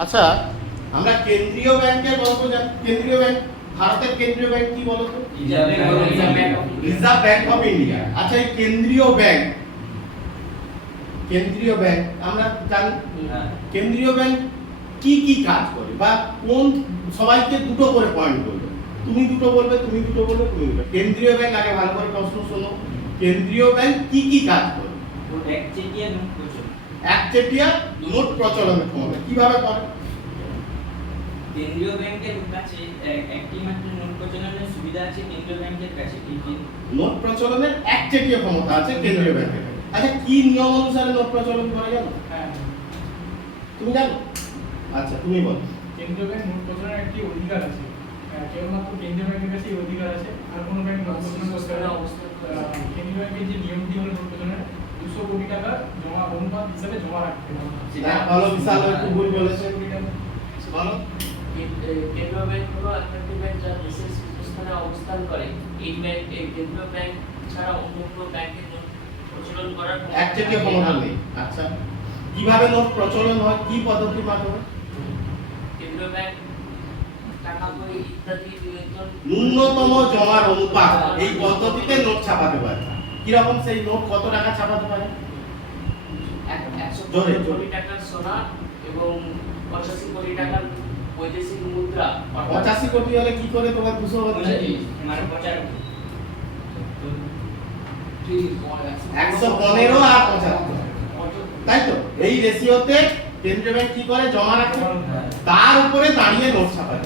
আচ্ছা, আমরা কেন্দ্রীয় ব্যাংকের গল্প জানি। কেন্দ্রীয় ব্যাংক, ভারতের কেন্দ্রীয় ব্যাংক কি বলো তো? Reserve bank of India. আচ্ছা, এই কেন্দ্রীয় ব্যাংক আমরা জানি কেন্দ্রীয় ব্যাংক কি কি কাজ করে, বা কোন, সবাইকে দুটো করে পয়েন্ট বলবে, তুমি দুটো বলবে, তুমি দুটো বলবে, তুমি দুটো। কেন্দ্রীয় ব্যাংক, আগে ভালো করে প্রশ্ন শোনো, কেন্দ্রীয় ব্যাংক কি কি কাজ করে? একচেটিয়া নোট প্রচলনের ক্ষমতা কিভাবে করে? কেন্দ্রীয় ব্যাংকের কাছে একটি মাত্র নোট প্রচলনের সুবিধা আছে কেন্দ্রীয় ব্যাংকের কাছে। নোট প্রচলনের একচেটিয়া ক্ষমতা আছে কেন্দ্রীয় ব্যাংকের। আচ্ছা, কি নিয়ম অনুসারে নোট প্রচলন করে জানো? হ্যাঁ, তুমি জানো? আচ্ছা, তুমি বলো। কেন্দ্রীয় ব্যাংক নোট প্রচলনের একটি অধিকার আছে। কেবলমাত্র কেন্দ্রীয় ব্যাংকের কাছে এই অধিকার আছে, আর কোনো ব্যাংক নোট প্রচলন করতে পারে না। কেন্দ্রীয় ব্যাংকের যে নিয়মটি হলো নোট প্রচলনের 200 কোটি টাকা জমা অনুপাত হিসাবে জমা রাখতে হবে। না, বলো, বিশাল একটু ভুল বলেছে। বলো। কেন্দ্রীয় ব্যাংক হলো একটি ব্যাংক যা দেশের শীর্ষস্থানে অবস্থান করে। এই কেন্দ্রীয় ব্যাংক ছাড়া অন্য কোনো ব্যাংকের নোট প্রচলন করার একচেটিয়া ক্ষমতা নেই। আচ্ছা, কিভাবে নোট প্রচলন হয়, কি পদ্ধতির মাধ্যমে? কেন্দ্রীয় ব্যাংক টাকা কড়ি ইত্যাদি নিয়ন্ত্রণ ন্যূনতম জমার অনুপাত, এই পদ্ধতিতে নোট ছাপাতে পারে। কিরকম সেই নোট, কত টাকা ছাপাতে পারে? 150 কোটি টাকার সোনা এবং 85 কোটি টাকার বৈদেশিক মুদ্রা। 85 কোটি হলে কি করে তোমার 200 হচ্ছে? 115 আর 75, তাই তো? এই রেশিওতে কেন্দ্রীয় ব্যাংক কি করে? জমা রাখে, তার উপরে দাঁড়িয়ে নোট ছাপায়।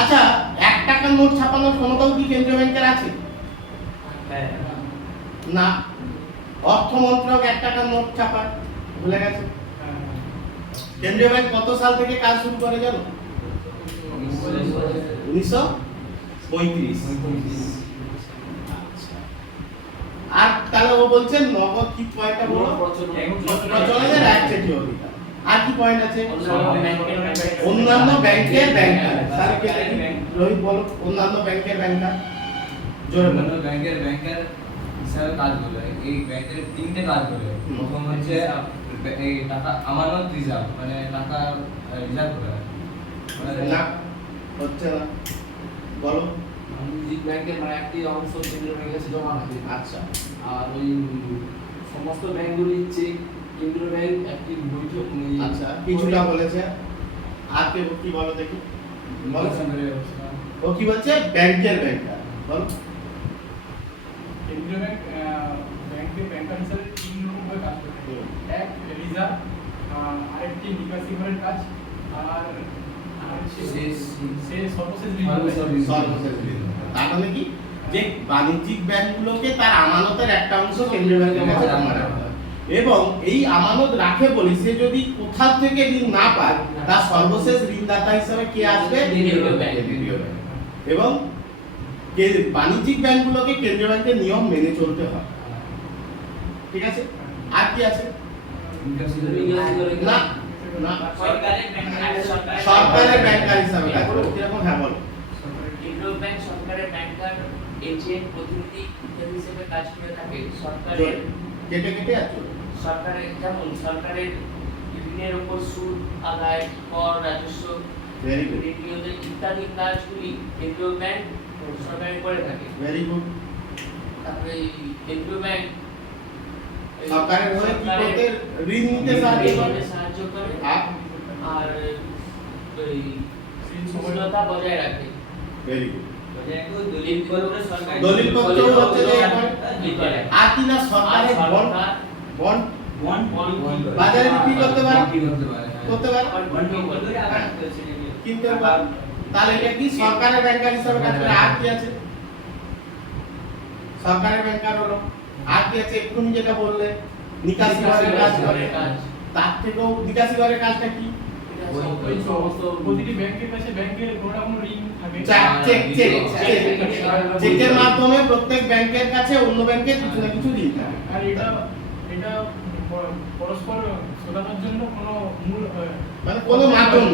আচ্ছা, 1 টাকার নোট ছাপানোর ক্ষমতাও কি কেন্দ্রীয় ব্যাংকের আছে? না, অর্থ মন্ত্রক 1 টাকার নোট ছাপায়, ভুলে গেছে? কেন্দ্রীয় ব্যাংক কত সাল থেকে কাজ শুরু করে জানো? 1935। আর তাহলে ও বলছেন নগদ কি পয়েন্টটা বলো? প্রচলনের একচেটিয়া অধিকার। আর কি পয়েন্ট আছে? অন্যান্য ব্যাংকের ব্যাংকার। রোহিত বলো, অন্যান্য ব্যাংকের ব্যাংকার। জোরে বলো। অন্যান্য ব্যাংকের ব্যাংকার হিসাবে কাজ করে। এই ব্যাংকের তিনটে কাজ করে। প্রথম হচ্ছে এই টাকা আমানত রিজার্ভ, মানে টাকা রিজার্ভ করে। না, হচ্ছে না, বলো। বাণিজ্যিক ব্যাংকের মানে একটি অংশ কেন্দ্রীয় ব্যাংকের কাছে জমা রাখে। আচ্ছা, আর ওই সমস্ত ব্যাংকগুলি চেক কেন্দ্রীয় ব্যাংক একটি বৈঠক আচ্ছা, কিছুটা বলেছে। আর কে কি বলো দেখি? বলো। ও কি বলছে? ব্যাংকের ব্যাংকার। বলো। কেন্দ্রীয় ব্যাংক ব্যাংকের ব্যাংকার হিসাবে 3 রকম ভাবে কাজ করে থাকে। এক রিজার্ভ, আরেকটি নিকাশি ঘরের কাজ, আর সর্বশেষ তার মানে কি, যে বাণিজ্যিক ব্যাংকগুলোকে তার আমানতের একটা অংশ কেন্দ্রীয় ব্যাংকের কাছে জমা রাখতে হয়, এবং এই আমানত রাখে বলি সে যদি কোথাও থেকে ঋণ না পায়, তার সর্বশেষ ঋণদাতা হিসেবে কে আসবে? কেন্দ্রীয় ব্যাংক। এবং বাণিজ্যিক ব্যাংকগুলোকে কেন্দ্রীয় ব্যাংকের নিয়ম মেনে চলতে হয়। ঠিক আছে? আর কি আছে? না, না, সরকারের ব্যাংকার হিসাবে কাজ করে। কিরকম? হ্যাঁ, বলো। কেন্দ্রীয় ব্যাংক সরকারের ব্যাংকার, এজেন্ট, প্রতিনিধি ইত্যাদি হিসেবে কাজ করে থাকে। সরকারের কেটে কেটে আছে। সরকারের যেমন সরকারের ঋণের উপর সুদ আদায়, কর, রাজস্ব, ভেরি গুড, ইত্যাদি কাজগুলি কেন্দ্রীয় ব্যাংক সরকারের করে থাকে। Very good. তারপরে কেন্দ্রীয় ব্যাংক সরকারের হয়ে কি করতে? ঋণ নিতে সাহায্য করে, আর ওই শৃঙ্খলতা বজায় রাখে। Very good. দলিল পত্র হচ্ছে যে, আর কি না, সরকারের বন্ড বাজারে বিক্রি করতে পারে, করতে পারে, কিনতে পারে। তাহলে এটা কি সরকারের ব্যাংকার হিসাবে কাজ করে? আর কি আছে? সরকারের ব্যাংকার হলো। আর কি আছে? এক্ষুনি যেটা বললে নিকাশি ঘরের কাজ করে। তার থেকেও নিকাশি ঘরের কাজটা কি? প্রতিটি ব্যাংকের কাছে ব্যাংকের কোনো না কোনো ঋণ থাকে। চেকের মাধ্যমে প্রত্যেক ব্যাংকের কাছে অন্য ব্যাংকের কিছু না কিছু ঋণ থাকে। আর এটা পরস্পর শোধানোর জন্য কোনো মূল মানে কোনো মাধ্যম,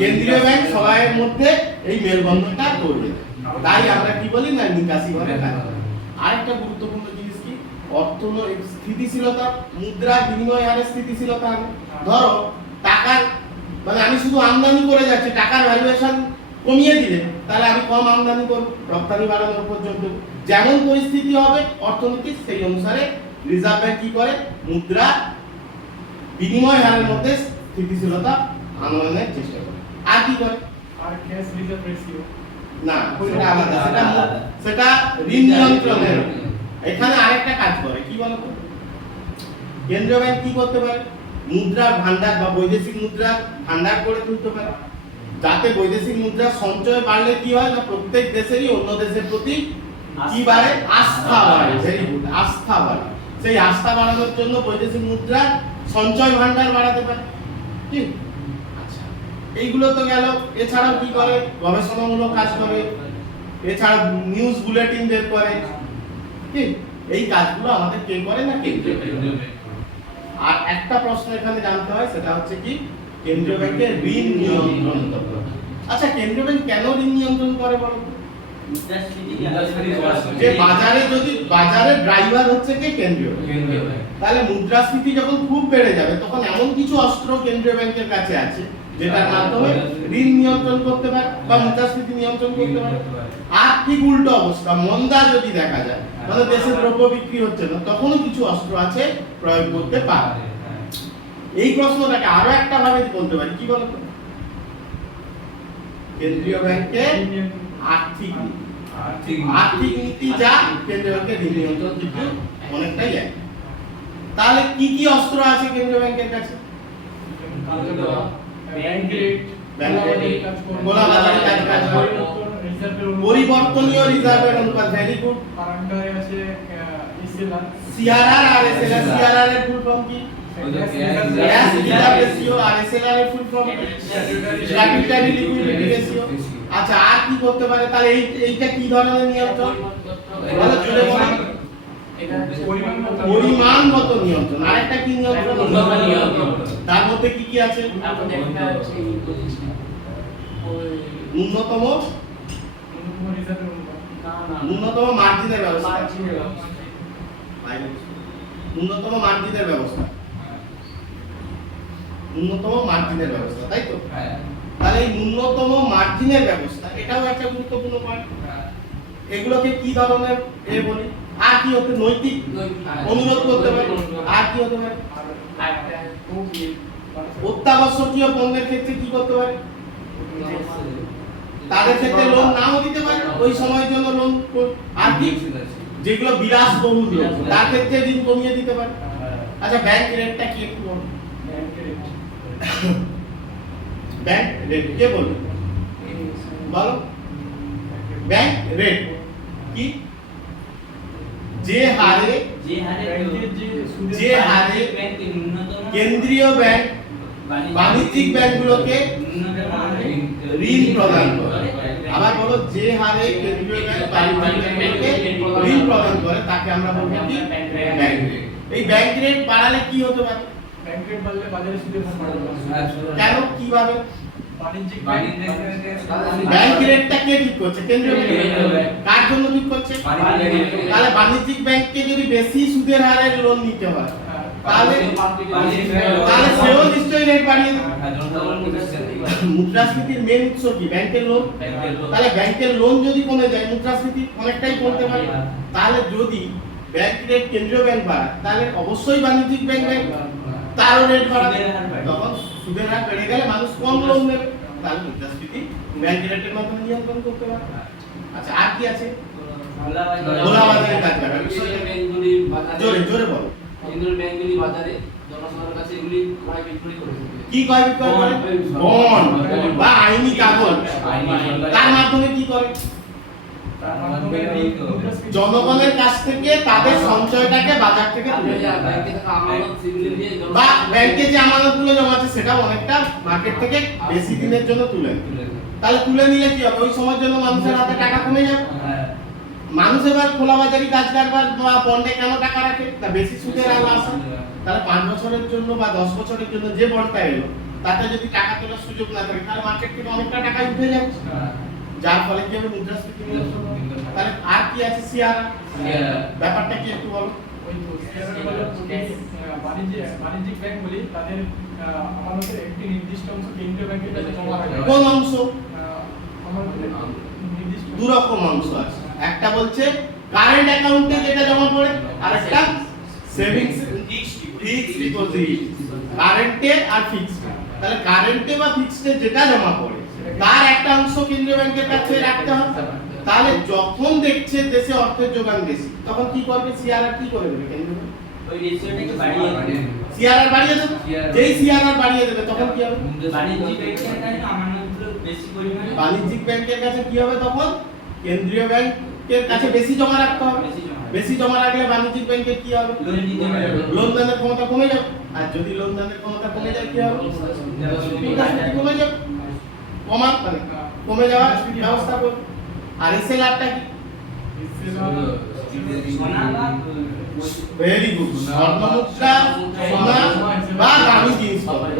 কেন্দ্রীয় ব্যাংক সবাইয়ের মধ্যে এই মেলবন্ধনটা করবে। তাই আমরা কি বলি না, নিকাশি ঘরের কাজ। আরেকটা গুরুত্বপূর্ণ জিনিস কি, স্থিতিশীলতা, মুদ্রা বিনিময় হারের স্থিতিশীলতা। ধরো টাকার মানে আমি শুধু আমদানি করে যাচ্ছি, টাকার ভ্যালুয়েশন কমিয়ে দিলে তাহলে আমি কম আমদানি করব, রপ্তানি বাড়ানোর পর্যন্ত যেমন পরিস্থিতি হবে অর্থনীতি সেই অনুসারে রিজার্ভ ব্যাংক কি করে, মুদ্রা বিনিময় হারের মধ্যে স্থিতিশীলতা আনয়নের চেষ্টা করে। আর কি করে? আর ক্যাশ রিজার্ভ রেশিও না, সেটা আলাদা, সেটা ঋণ নিয়ন্ত্রণের। এখানে আরেকটা কাজ করে কি বলতো, কেন্দ্রীয় ব্যাংক কি করতে পারে, মুদ্রার ভান্ডার বা বৈদেশিক মুদ্রার ভান্ডার করে তুলতে পারে, যাতে বৈদেশিক মুদ্রার সঞ্চয় বাড়লে কি হয় না, প্রত্যেক দেশেরই অন্য দেশের প্রতি কি বাড়ে, আস্থা বাড়ে। ভেরি গুড, আস্থা বাড়ে। সেই আস্থা বাড়ানোর জন্য বৈদেশিক মুদ্রার সঞ্চয় ভান্ডার বাড়াতে পারে। ঠিক, আচ্ছা, এইগুলো তো গেল। এছাড়াও কি করে, গবেষণামূলক কাজ করে, এছাড়া নিউজ বুলেটিন বের করে। ঠিক, এই কাজগুলো আমাদের কে করে না, কেন্দ্রীয় ব্যাংক। আর একটা প্রশ্ন এখানে জানতে হয়, সেটা হচ্ছে কি, কেন্দ্রীয় ব্যাংকের ঋণ নিয়ন্ত্রণ তত্ত্ব। আচ্ছা, কেন্দ্রীয় ব্যাংক কেন ঋণ নিয়ন্ত্রণ করে বলো তো? যে বাজারে যদি বাজারের ড্রাইভার হচ্ছে কে, কেন্দ্রীয় ব্যাংক। তাহলে মুদ্রাস্ফীতি যখন খুব বেড়ে যাবে তখন এমন কিছু অস্ত্র কেন্দ্রীয় ব্যাংকের কাছে আছে যেটার মাধ্যমে ঋণ নিয়ন্ত্রণ করতে পারে বা মুদ্রাস্ফীতি নিয়ন্ত্রণ করতে পারে। আর ঠিক উল্টো অবস্থা, মন্দা যদি দেখা যায়, মানে দেশে দ্রব্য বিক্রি হচ্ছে না, তখনও কিছু অস্ত্র আছে প্রয়োগ করতে পারে। এই প্রশ্নটাকে আরো একটা ভাবে বলতে পারি, কি বলতো, কেন্দ্রীয় ব্যাংকের আর্থিক নীতি। আর্থিক নীতি যা, কেন্দ্রীয় ব্যাংকের ঋণ নিয়ন্ত্রণ নীতি অনেকটাই এক। তাহলে কি কি অস্ত্র আছে কেন্দ্রীয় ব্যাংকের কাছে? ব্যাংক রেট, গোলাবাজারি কাজ করে, পরিবর্তনীয় রিজার্ভের অনুপাত। Very good. পারান্ডারে আছে এসএলআর, সিআরআর আর এসএলআর। সিআরআর এর ফুল ফর্ম কি? Cash reserve ratio. আর এসএলআর এর ফুল ফর্ম কি? Statutory liquidity ratio. আচ্ছা, আর কি করতে পারে? তাহলে এইটা কি ধরনের নিয়ন্ত্রণ বলো, জুড়ে বলো। পরিমাণগত নিয়ন্ত্রণ। আরেকটা কি নিয়ন্ত্রণ? তার মধ্যে কি কি আছে? ন্যূনতম রিজার্ভের অনুপাত, ন্যূনতম মার্জিনের ব্যবস্থা। ন্যূনতম মার্জিনের ব্যবস্থা। ন্যূনতম মার্জিনের ব্যবস্থা, তাই তো? তাহলে এই ন্যূনতম মার্জিনের ব্যবস্থা, এটাও একটা গুরুত্বপূর্ণ পয়েন্ট। এগুলোকে কি ধরনের বলি? আর কি হতে, নৈতিক অনুরোধ করতে পারে। আর কি হতে পারে? অত্যাবশ্যকীয় পণ্যের ক্ষেত্রে কি করতে পারে? তাদের ক্ষেত্রে লোন নাও দিতে পারে, ওই সময়ের জন্য লোন। আর কি, যেগুলো বিলাসবহুল লোন, তার ক্ষেত্রে ঋণ কমিয়ে দিতে পারে। আচ্ছা, ব্যাংক রেটটা কি একটু বলুন। ব্যাংক রেট কে বলবে বলো? ব্যাংক রেট কি? যে হারে কেন্দ্রীয় ব্যাংক বাণিজ্যিক ব্যাংকগুলোকে ঋণ প্রদান করে। আবার বলো, যে হারে কেন্দ্রীয় ব্যাংক বাণিজ্যিক ব্যাংকগুলোকে ঋণ প্রদান করে তাকে আমরা বলবো কি? Bank rate. এই ব্যাংক রেট বাড়ালে কি হতে পারে? ব্যাংক রেট বাড়লে বাজারে সুদের হার বাড়বে। কেন, কিভাবে? বাণিজ্যিক ব্যাংক রেটটা কে ঠিক করছে? কেন্দ্রীয় ব্যাংক। কার জন্য ঠিক করছে? তাহলে বাণিজ্যিক ব্যাংককে যদি বেশি সুদের হারে লোন নিতে হয় তাহলে সেও নিশ্চয়ই রেট বাড়িয়ে দেবে। মুদ্রাস্ফীতির মেন উৎস কি? ব্যাংকের লোন। তাহলে ব্যাংকের লোন যদি কমে যায়, মুদ্রাস্ফীতি অনেকটাই কমতে পারে। তাহলে যদি ব্যাংক রেট কেন্দ্রীয় ব্যাংক বাড়ায়, তাহলে অবশ্যই বাণিজ্যিক ব্যাংক তারও রেট বাড়াবে। তখন সুদের হার বেড়ে গেলে মানুষ কম লোন নেবে, তাহলে মুদ্রাস্ফীতি ব্যাংক রেটের মাধ্যমে নিয়ন্ত্রণ করতে পারে। আচ্ছা, আর কি আছে? গোলাবাজারি কাজ করে। জোরে জোরে বলো। কেন্দ্রীয় ব্যাংকগুলি বাজারে জনসাধারণের কাছে এগুলি ক্রয় বিক্রয় করে থাকে। কি ক্রয় বিক্রয় করে? বন্ড বা আইনি কাগজ। তার মাধ্যমে কি করে? জনগণের কাছ থেকে তাদের সঞ্চয়টাকে বাজার থেকে তুলে নেয়। ব্যাংকে থাকা আমানত সেগুলি দিয়ে বা ব্যাংকে যে আমানতগুলো জমা আছে সেটাও অনেকটা মার্কেট থেকে বেশি দিনের জন্য তুলে নেয়। তাহলে তুলে নিলে কি হবে? ওই সময়ের জন্য মানুষের হাতে টাকা কমে যাবে। মানুষ এবার খোলাবাজারি কাজ কারবার বা বন্ডে কেন টাকা রাখে? তা বেশি সুদের আলা আসে। তাহলে 5 বছরের জন্য বা 10 বছরের জন্য যে বন্ডটা এলো তাতে যদি টাকা তোলার সুযোগ না থাকে, তাহলে মার্কেট থেকে অনেকটা টাকা উঠে যাচ্ছে, যার ফলে কি হবে? মুদ্রাস্ফীতি নিয়ন্ত্রণ হবে। তাহলে আর কি আছে? সিআরআর। ব্যাপারটা কি একটু বলো। ওই তো শেয়ারের বলে বাণিজ্যিক ব্যাংকগুলি তাদের আমানতের একটি নির্দিষ্ট অংশ কেন্দ্রীয় ব্যাংকের কাছে জমা রাখে কোন অংশ? আমানতের নির্দিষ্ট দু রকম অংশ আছে, একটা বলছে কারেন্ট অ্যাকাউন্টে যেটা জমা পড়ে, আর একটা সেভিংস ফিক্সড ডিপোজিট। কারেন্টে আর ফিক্সড, তাহলে কারেন্টে বা ফিক্সডে যেটা জমা পড়ে তার একটা অংশ কেন্দ্রীয় ব্যাংকের কাছে রাখতে হবে। তাহলে যখন দেখছে দেশে অর্থের যোগান বেশি, তখন কি করবে? সিআরআর কি করে দেবে কেন্দ্রীয় ব্যাংক? ওই রেশিওটাকে বাড়িয়ে দেবে। সিআরআর বাড়িয়ে দেবে। যেই সিআরআর বাড়িয়ে দেবে তখন কি হবে? বাণিজ্যিক ব্যাংকের কাছে আমানতগুলো বেশি পরিমাণে বাণিজ্যিক ব্যাংকের কাছে কি হবে? তখন কেন্দ্রীয় ব্যাংকের কাছে বেশি জমা রাখতে হবে। বেশি জমা রাখবে। বেশি জমা রাখলে বাণিজ্যিক ব্যাংকে কি হবে? লোন দিতে পারবে। লোন দানের ক্ষমতা কমে যাবে। আর যদি লোন দানের ক্ষমতা কমে যায় কি হবে? মুদ্রাস্ফীতি কমে যাবে। মানে কমে যাওয়ার ব্যবস্থা করবে। আর এসএলআরটা কি? সোনা বা ভেরি গুড। স্বর্ণ মুদ্রা, সোনা বা দামি জিনিসপত্র,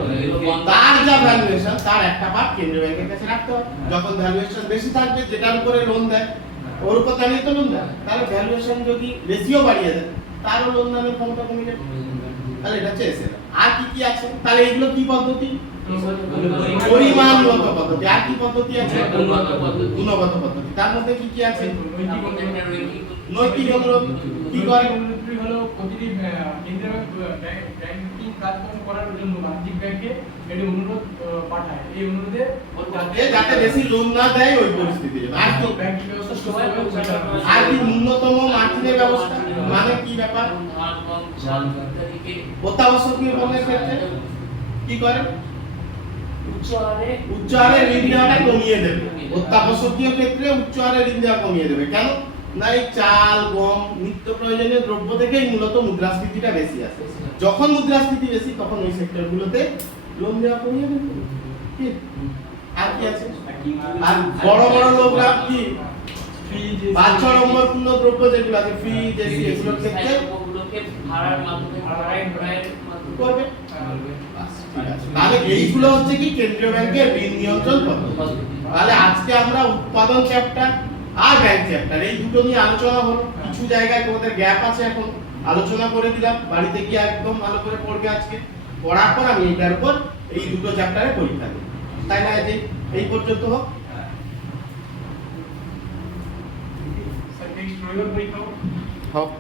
তার যা ভ্যালুয়েশন তার একটা পার্ট কেন্দ্রীয় ব্যাংকের কাছে রাখতে হবে। যখন ভ্যালুয়েশন বেশি থাকবে, যেটার উপরে লোন দেয় ওর উপর দাঁড়িয়ে তো লোন দেয়, তাহলে ভ্যালুয়েশন যদি রেশিও বাড়িয়ে দেয় তারও লোন দানের ক্ষমতা কমে যাবে। তাহলে এটা হচ্ছে এসএলআর। আর কি কি আছে? তাহলে এগুলো কি পদ্ধতি? পরিমাণগত পদ্ধতি। আর কি পদ্ধতি আছে? গুণগত পদ্ধতি। গুণগত পদ্ধতি। তার মধ্যে কি কি আছে? নৈতিক অনুরোধ। নৈতিক অনুরোধ কি করে? অনুরোধটি হলো প্রতিটি কেন্দ্রীয় ব্যাংকিং কাজকর্ম করার জন্য বাণিজ্যিক ব্যাংকে একটি অনুরোধ পাঠায়। এই অনুরোধে যাতে বেশি লোন না দেয় ওই পরিস্থিতি। আর কি? ব্যাংকিং ব্যবস্থা সময় পরিচালনা করা আর কি ন্যূনতম মার্জিনের ব্যবস্থা? মানে কি ব্যাপার? ধান, গম, চাল ইত্যাদিকে অত্যাবশ্যকীয় পণ্যের ক্ষেত্রে কি করে? উচ্চ হারে উচ্চ হারে ঋণ দেওয়াটা কমিয়ে দেবে। অত্যাবশ্যকীয় ক্ষেত্রে উচ্চ হারে ঋণ দেওয়া কমিয়ে দেবে। কেন? না এই চাল, গম, নিত্য প্রয়োজনীয় দ্রব্য থেকেই মূলত মুদ্রাস্ফীতিটা বেশি আসে। যখন মুদ্রাস্ফীতি বেশি তখন ওই সেক্টরগুলোতে লোন দেওয়া কমিয়ে দেবে। কি? আর কি আছে? আর বড় বড় লোকরা কি ফ্রিজ, 5-6 নম্বর পূর্ণ দ্রব্য যেগুলো আছে, ফ্রিজ, এসি, এগুলোর ক্ষেত্রে গুলোকে ভাড়ার মাধ্যমে ক্রয়ের মাধ্যমে করবে। ঠিক আছে। তাহলে এইগুলো হচ্ছে কি কেন্দ্রীয় ব্যাংকের ঋণ নিয়ন্ত্রণ পদ্ধতি। তাহলে আজকে আমরা উৎপাদন চ্যাপ্টার আর ব্যাংক চ্যাপ্টার এই দুটো নিয়ে আলোচনা হলো। কিছু জায়গায় তোমাদের গ্যাপ আছে, এখন আলোচনা করে দিলাম। বাড়িতে গিয়ে একদম ভালো করে পড়বে আজকে। পড়ার পর আমি এটার উপর এই দুটো চ্যাপ্টারে পরীক্ষা দেব। তাই না? এই পর্যন্ত হোক। স্যার নেক্সট রবিবার পরীক্ষা হোক। হোক।